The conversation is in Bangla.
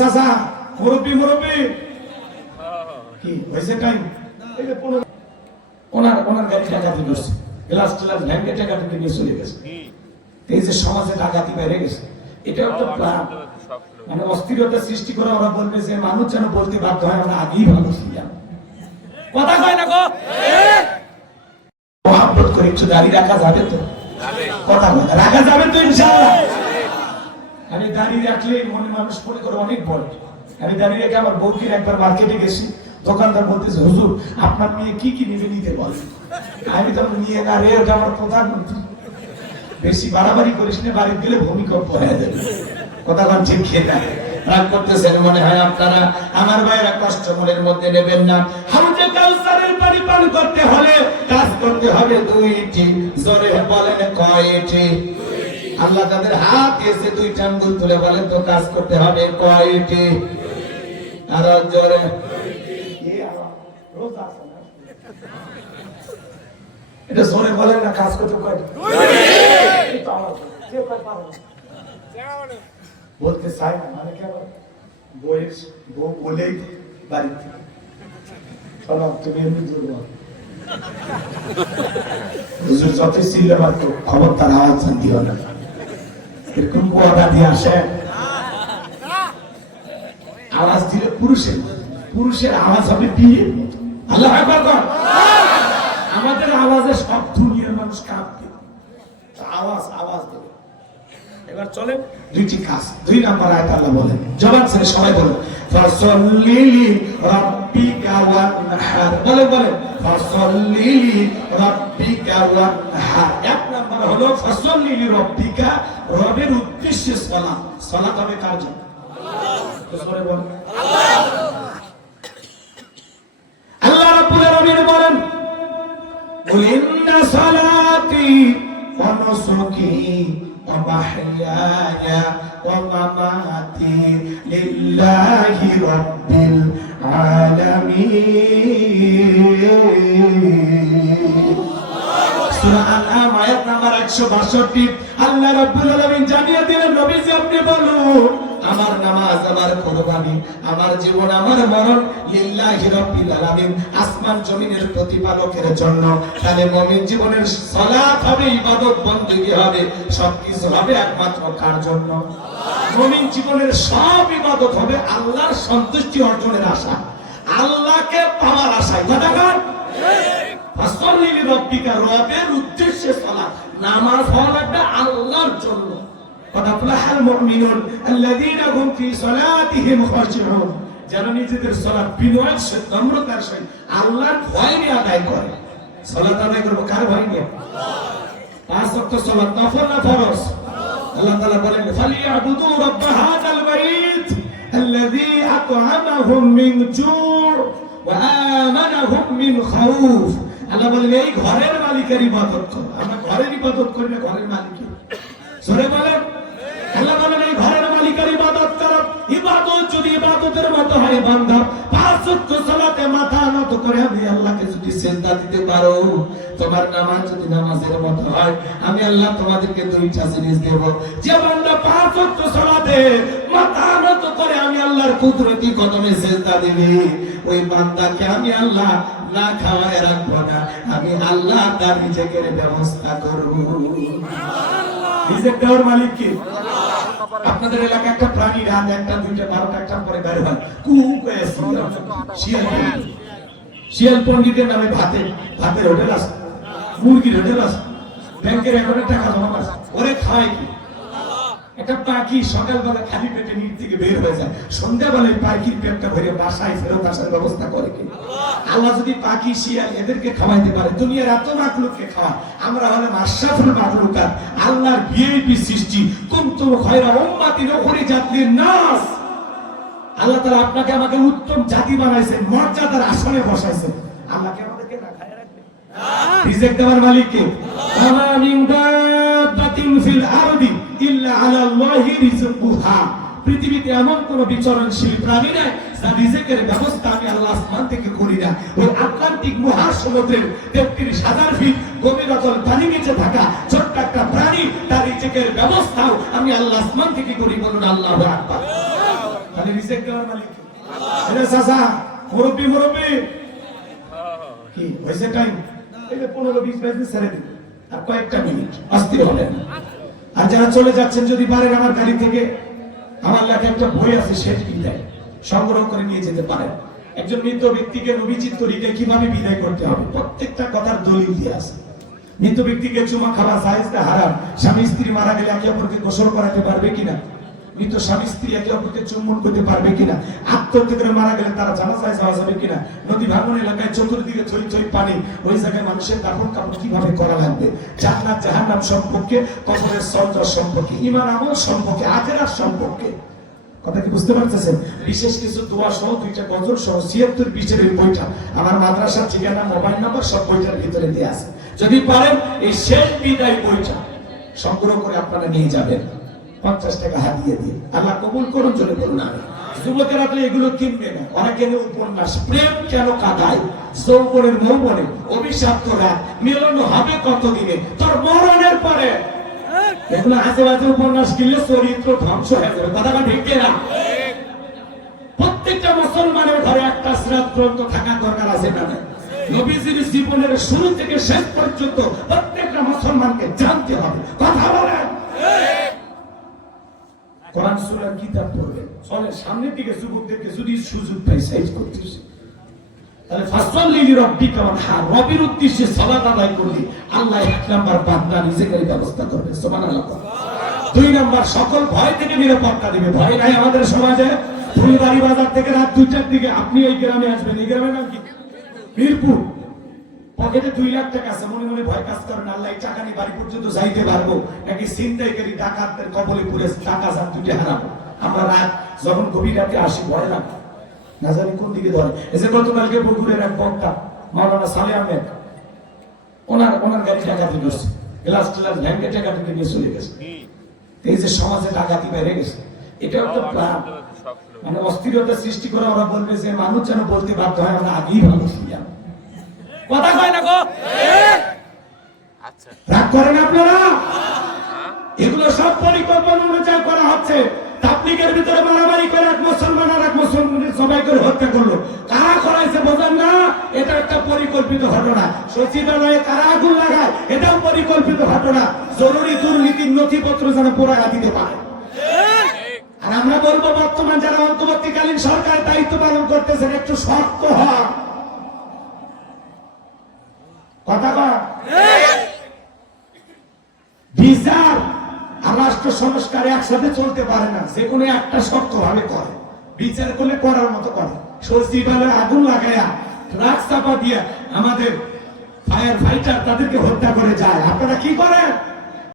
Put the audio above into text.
চাচা মুরব্বি কি হয়েছে টাইম ওনার গাড়ি ডাকাতি করছে, গ্লাস ভ্যানকে ডাকাতি নিয়ে চলে গেছে। এই যে সমাজে ডাকাতি বেড়ে গেছে, এটা একটা প্ল্যান, মানে অস্থিরতা সৃষ্টি করে। ওরা বলবে যে মানুষ যেন বলতে বাধ্য হয় আমরা আগেই ভালো ছিলাম। কথা কয় না গো, মহব্বত করে একটু দাঁড়িয়ে রাখা যাবে তো? কথা কয় রাখা যাবে তো ইনশাআল্লাহ? আমি দাঁড়িয়ে রাখলে মনে মানুষ মনে করে অনেক বড়। আমি দাঁড়িয়ে রেখে আমার বউকে একবার মার্কেটে গেছি, দোকানদার বলতেছে হুজুর আপনার মেয়ে কি কি নিবে নিতে বলে। আমি তো নিয়ে না রে, ওটা আমার প্রধানমন্ত্রী, বেশি বাড়াবাড়ি করিস না, বাড়ি গেলে ভূমিকম্প হয়ে যাবে। কথা বল ঠিক খেয়ে রাগ করতেছেন মনে হয় আপনারা। আমার ভাইরা কষ্ট মনের মধ্যে নেবেন না। হাউজে কাউসারের পানি পান করতে হলে কাজ করতে হবে দুইটি, জোরে বলেন কয়টি? আল্লাহ তাদের হাত এসে দুইটা আঙ্গুল তুলে বলেন তো কাজ করতে হবে কয়টি? আর জোরে এটা জোরে বলেন না, কাজ করতে কয়টি? বলতে চাই না, মানে কেমন বয়স বউ বলেই বাড়িতে তুমি এমনি দুর্বল হুজুর যত ছিল খবর তার আওয়াজ দিও না, এরকম কথা দিয়ে আসে। আওয়াজ দিলে পুরুষের আওয়াজ হবে বিয়ের মতো। আল্লাহ আমাদের আওয়াজে সব দুনিয়ার মানুষ কাঁপবে, আওয়াজ দেবে। এবার চলেন দুইটি কাজ। 2 নম্বর আয়াত আল্লাহ বলেন, জবান ছেড়ে সবাই বলেন ফাসাল্লি রাব্বিকা ওয়ানহার। বলেন ফাসাল্লি রাব্বিকা ওয়ানহার। 1 নম্বর হলো ফাসাল্লি রাব্বিকা, রবের উদ্দেশ্যে সালাত। সালাত হবে কার জন্য? আল্লাহ। সবাই বলেন আল্লাহ। আল্লাহ রাব্বুল আলামিন বলেন কুল ইন্না সালাতি ওয়া নুসুকি ومحياي ومماتي لله رب العالمين। সূরা আল-আনআম আয়াত নাম্বার 162। আল্লাহ রাব্বুল আলামিন জানিয়ে দিলেন নবীজি আপনি বলুন আমার নামাজ, আমার কুরবানি, আমার জীবন, আমার মরণ লিল্লাহি রাব্বিল আলামিন, আসমান জমিনের প্রতিপালকের জন্য। তাহলে মুমিন জীবনের সালাত হবে, ইবাদত বندگی হবে, সবকিছু হবে একমাত্র কার জন্য? মুমিন জীবনের সব ইবাদত হবে আল্লাহর সন্তুষ্টি অর্জনের আশা, আল্লাহকে পাওয়ার আশায়। কথা কার? ফাসাল্লি লিরাব্বিকা, রবের উদ্দেশ্যে সালাত, নামাজ হওয়া লাগবে আল্লাহর জন্য। ওয়াতাফলাহাল মুমিনুন আল্লাযীনা হুম ফি সালাতিহিম খাশিউন, যারা নিজেদের সালাত বিনয়ের সাথে, নম্রতার সাথে আল্লাহর ভয় নিয়ে আদায় করে। সালাত আদায় করব কার ভয় নিয়ে? আল্লাহ। 5 ওয়াক্ত সালাত নফল না ফরজ? আল্লাহ তাআলা বলেন ফালিয়াবুদু রাব্ব হাযাল বাইত আল্লাযী আত'আমাহুম মিন জু' ওয়া আমানাহুম মিন খাউফ। আল্লাহ বলেন এই ঘরের মালিকের ইবাদত করো। আমরা ঘরের ইবাদত করি না, ঘরের মালিকের। সরে বলেন আল্লাহ বলেন এই ঘরের মালিকের ইবাদত করো। ইবাদত যদি ইবাদতের মতো হয় বান্দা, 5 ওয়াক্ত সালাতে মাথা নত করে আমি আল্লাহকে যদি সিজদা দিতে পারো, তোমার নামাজ যদি নামাজের মতো হয়, আমি আল্লাহ তোমাদেরকে 2টা জিনিস দেব। যে বান্দা 5 ওয়াক্ত সালাতে মাথা নত করে আমি আল্লাহর কুদরতি কদমে সিজদা দিবে, ওই বান্দাকে আমি আল্লাহ না খাওয়ায় রাখবো না, আমি আল্লাহ তার রিজিকের ব্যবস্থা করব। রিজিক দেওয়ার মালিক কে? আপনাদের এলাকায় একটা প্রাণী রাত 1টা 2টা 12টা 1টার পরে বের হয়, কু করে শিয়াল পণ্ডিতের নামে ভাতের হোটেল আছে, মুরগির হোটেল আছে, ব্যাংকের অ্যাকাউন্টে টাকা জমা আছে, ওরে খাওয়ায় কি? একটা পাখি সকালবেলা খালি পেটে নিচ থেকে বের হয়ে যায়, সন্ধ্যাবেলায় পাখির পেটটা ভরে বাসায় ফেরত আসার ব্যবস্থা করে কি? আল্লাহ যদি পাখি শিয়াল এদেরকে খাওয়াইতে পারে, দুনিয়ার এত মাখলুককে খাওয়া, আমরা হলাম আশরাফুল মাখলুকাত, আল্লাহর ভিআইপি সৃষ্টি। কুনতুম খায়রা উম্মাতিন উখরিজাত লিন-নাস। আল্লাহ তাআলা আপনাকে আমাকে উত্তম জাতি বানাইছেন, মর্যাদার আসনে বসাইছেন। আল্লাহকে আমাদেরকে না খায় রাখবে? রিজিক দেওয়ার মালিক কে? আমা মিন দাব্বাতিন ফিল আরদি ইল্লা আলাল্লাহি রিজকুহা। পৃথিবীতে এমন কোন বিচরণশীল প্রাণী নাই যার রিজিকের ব্যবস্থা আমি আল্লাহ আসমান থেকে করি না। ওই আটলান্টিক মহাসমুদ্রের 33,000 ফিট গভীরতার পানি নিচে থাকা ছোট্ট একটা প্রাণী, তার রিজিকের ব্যবস্থাও আমি আল্লাহ আসমান থেকে করি। বলুন আল্লাহু আকবার। তাহলে রিজেক দেওয়ার মালিক আল্লাহ। চাচা মুরব্বী কি হয়েছে টাইম? এই যে 15-20 মিনিট ছেড়ে দিন, আর কয়েকটা মিনিট অস্থির হলেন। আর যারা চলে যাচ্ছেন, যদি পারেন আমার গাড়ি থেকে আমার লেখা একটা বই আছে, শেষ বিদায়, সংগ্রহ করে নিয়ে যেতে পারেন। একজন মৃত ব্যক্তিকে নবীজির তরিকে কিভাবে বিদায় করতে হবে, প্রত্যেকটা কথার দলিল দিয়ে আছে। মৃত ব্যক্তিকে চুমা খাওয়া জায়েজ না হারাম? স্বামী স্ত্রী মারা গেলে একে অপরকে গোসল করাতে পারবে কিনা? মৃত স্বামী স্ত্রী একে অপরকে চুম্বন করতে পারবে কিনা? আত্মহত্যা করে মারা গেলে তারা জানাজায় যাওয়া যাবে কিনা? নদী ভাঙন এলাকায় চতুর্দিকে থই থই পানি, ওই জায়গায় মানুষের দাফন কাপড় কিভাবে করা লাগবে? জান্নাত জাহান্নাম সম্পর্কে, কবরের সওয়াল সম্পর্কে, ঈমান আমল সম্পর্কে, আখিরাত সম্পর্কে। কথা কি বুঝতে পারতেছেন? বিশেষ কিছু দোয়া সহ 2টা গজল সহ 76 পৃষ্ঠার এই বইটা আমার মাদ্রাসার ঠিকানা, মোবাইল নাম্বার সব বইটার ভিতরে দেয়া আছে। যদি পারেন এই শেষ বিদায় বইটা সংগ্রহ করে আপনারা নিয়ে যাবেন, 50 টাকা হাতিয়ে দিয়ে। আল্লাহ কবুল করুন, জোরে বলুন আমিন। যুবকেরা তো এগুলো কিনবে না, ওরা কেন উপন্যাস, প্রেম কেন কাঁদায়, যৌবনের মৌবনে অভিশাপ্ত রাত, মিলন হবে কতদিনে, তোর মরণের পরে। এগুলো আশেপাশে উপন্যাস কিনলে চরিত্র ধ্বংস হয়ে যাবে। কথা ঠিক না? প্রত্যেকটা মুসলমানের ঘরে একটা সিরাত গ্রন্থ থাকা দরকার আছে না? নবীজির জীবনের শুরু থেকে শেষ পর্যন্ত প্রত্যেকটা মুসলমানকে জানতে হবে। কথা বলেন। কোরআন সূরার কিতাব পড়বেন, চলে সামনের দিকে যুবকদেরকে যদি সুযোগ পাই সাইজ করতেছি, তাহলে ফাসসাল্লি লিরাব্বিকা ওয়ানহার, রবের উদ্দেশ্যে সালাত আদায় করলি আল্লাহ 1 নাম্বার বান্দা রিজিকের ব্যবস্থা করবে। সুবহানাল্লাহ। 2 নাম্বার সকল ভয় থেকে নিরাপত্তা দিবে। ভয় নাই আমাদের সমাজে। ফুলবাড়ি বাজার থেকে রাত 2টার দিকে আপনি এই গ্রামে আসবেন, এই গ্রামের নাম কি? মিরপুর। পকেটে 2 লাখ টাকা আছে, মনে মনে ভয় কাজ করেন, আল্লাহ এই টাকা নিয়ে বাড়ি পর্যন্ত যাইতে পারবো নাকি ছিনতাইকারী ডাকাতদের কবলে পড়ে টাকা যান 2টা হারাবো। আমরা রাত যখন গভীর রাতে আসি, ভয় লাগে, না জানি কোন দিকে ধরে। এই যে গতকালকে বগুড়ের এক বক্তা মাওলানা সালে আহমেদ, ওনার গাড়ি ডাকাতি করছে, গ্লাস ভেঙে টাকাটি নিয়ে চলে গেছে। এই যে সমাজে ডাকাতি বেড়ে গেছে, এটা একটা প্ল্যান, মানে অস্থিরতা সৃষ্টি করে। ওরা বলবে যে মানুষ যেন বলতে বাধ্য হয় আমরা আগেই ভালো ছিলাম। কথা কয় না গো? আচ্ছা, রাগ করেন আপনারা? এগুলো সব পরিকল্পনা অনুযায়ী করা হচ্ছে। তাবলীগের ভিতরে মারামারি করে এক মুসলমান আর এক মুসলমানের সবাই করে হত্যা করলো। কারা করাইছে বোঝেন না? এটা একটা পরিকল্পিত ঘটনা। সচিবালয়ে কারা আগুন লাগায়, এটাও পরিকল্পিত ঘটনা। জরুরি দুর্নীতির নথিপত্র যেন পোড়ায়া দিতে পারে। আর আমরা বলবো বর্তমান যারা অন্তর্বর্তীকালীন সরকার দায়িত্ব পালন করতেছেন, একটু শক্ত হন। কথা কয়? বিচার আর রাষ্ট্র সংস্কার একসাথে চলতে পারে না, যে কোনো একটা শক্ত ভাবে করে। বিচার করলে করার মতো করে। সচিবালয়ে আগুন লাগায়া ট্রাক চাপা দিয়ে আমাদের ফায়ার ফাইটার তাদেরকে হত্যা করে যায়। আপনারা কি করেন?